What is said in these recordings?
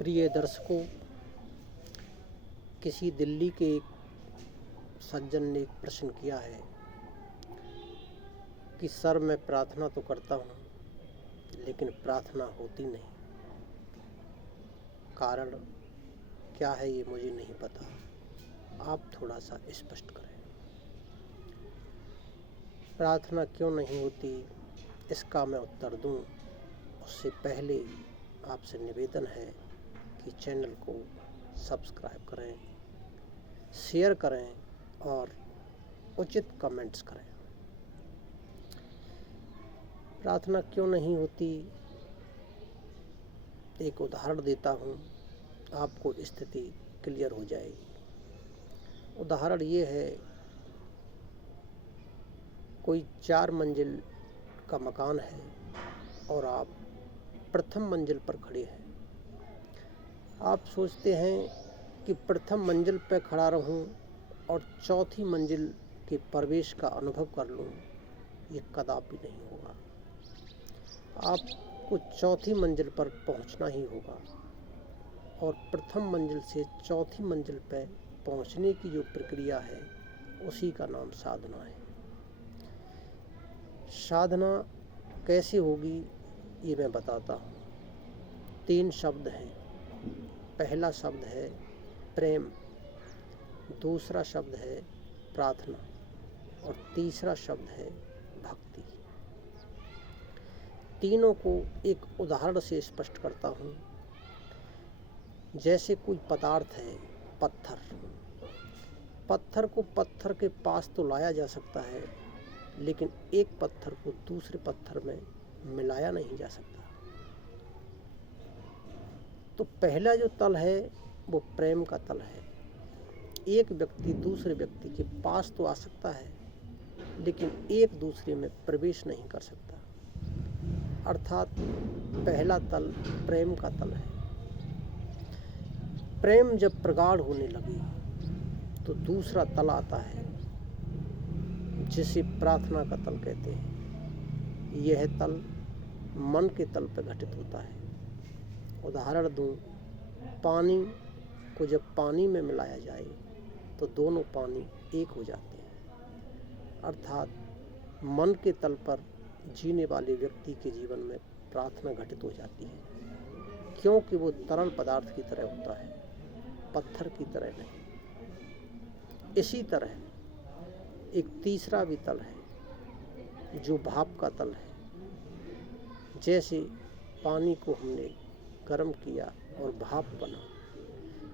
प्रिय दर्शकों, किसी दिल्ली के एक सज्जन ने एक प्रश्न किया है कि सर, मैं प्रार्थना तो करता हूँ लेकिन प्रार्थना होती नहीं। कारण क्या है ये मुझे नहीं पता, आप थोड़ा सा स्पष्ट करें। प्रार्थना क्यों नहीं होती, इसका मैं उत्तर दूं, उससे पहले आपसे निवेदन है कि चैनल को सब्सक्राइब करें, शेयर करें और उचित कमेंट्स करें। प्रार्थना क्यों नहीं होती, एक उदाहरण देता हूँ, आपको स्थिति क्लियर हो जाएगी। उदाहरण ये है, कोई 4 मंजिल का मकान है और आप प्रथम मंजिल पर खड़े हैं। आप सोचते हैं कि प्रथम मंजिल पर खड़ा रहूं और चौथी मंजिल के प्रवेश का अनुभव कर लूं, ये कदापि नहीं होगा। आपको चौथी मंजिल पर पहुंचना ही होगा और प्रथम मंजिल से चौथी मंजिल पर पहुंचने की जो प्रक्रिया है उसी का नाम साधना है। साधना कैसे होगी ये मैं बताता हूँ। 3 शब्द हैं। पहला शब्द है प्रेम, दूसरा शब्द है प्रार्थना और तीसरा शब्द है भक्ति। तीनों को एक उदाहरण से स्पष्ट करता हूँ। जैसे कोई पदार्थ है, पत्थर को पत्थर के पास तो लाया जा सकता है, लेकिन एक पत्थर को दूसरे पत्थर में मिलाया नहीं जा सकता। तो पहला जो तल है वो प्रेम का तल है। एक व्यक्ति दूसरे व्यक्ति के पास तो आ सकता है, लेकिन एक दूसरे में प्रवेश नहीं कर सकता। अर्थात पहला तल प्रेम का तल है। प्रेम जब प्रगाढ़ होने लगे तो दूसरा तल आता है, जिसे प्रार्थना का तल कहते हैं। यह तल मन के तल पर घटित होता है। उदाहरण दूं, पानी को जब पानी में मिलाया जाए तो दोनों पानी एक हो जाते हैं। अर्थात मन के तल पर जीने वाले व्यक्ति के जीवन में प्रार्थना घटित हो जाती है, क्योंकि वो तरल पदार्थ की तरह होता है, पत्थर की तरह नहीं। इसी तरह एक तीसरा भी तल है जो भाप का तल है। जैसे पानी को हमने गर्म किया और भाप बना,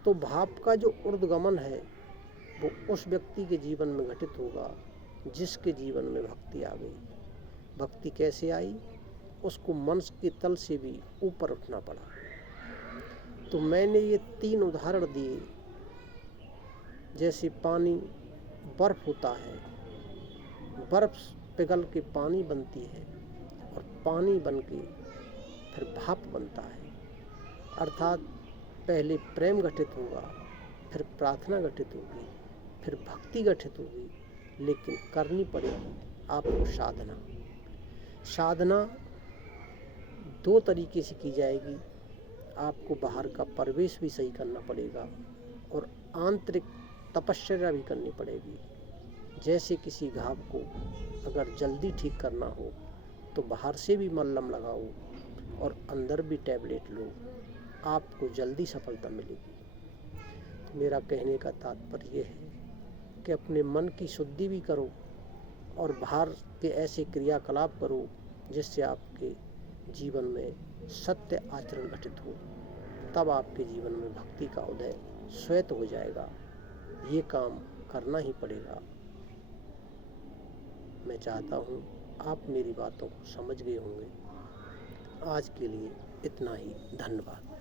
तो भाप का जो ऊर्ध्वगमन है वो उस व्यक्ति के जीवन में घटित होगा जिसके जीवन में भक्ति आ गई। भक्ति कैसे आई? उसको मन के तल से भी ऊपर उठना पड़ा। तो मैंने ये 3 उदाहरण दिए। जैसे पानी बर्फ होता है, बर्फ पिघल के पानी बनती है और पानी बन के फिर भाप बनता है। अर्थात पहले प्रेम घटित होगा, फिर प्रार्थना घटित होगी, फिर भक्ति घटित होगी, लेकिन करनी पड़ेगी आपको साधना। साधना 2 तरीके से की जाएगी। आपको बाहर का प्रवेश भी सही करना पड़ेगा और आंतरिक तपस्या भी करनी पड़ेगी। जैसे किसी घाव को अगर जल्दी ठीक करना हो तो बाहर से भी मलहम लगाओ और अंदर भी टैबलेट लो, आपको जल्दी सफलता मिलेगी। मेरा कहने का तात्पर्य है कि अपने मन की शुद्धि भी करो और बाहर के ऐसे क्रियाकलाप करो जिससे आपके जीवन में सत्य आचरण घटित हो। तब आपके जीवन में भक्ति का उदय स्वतः हो जाएगा। ये काम करना ही पड़ेगा। मैं चाहता हूँ आप मेरी बातों को समझ गए होंगे। आज के लिए इतना ही। धन्यवाद।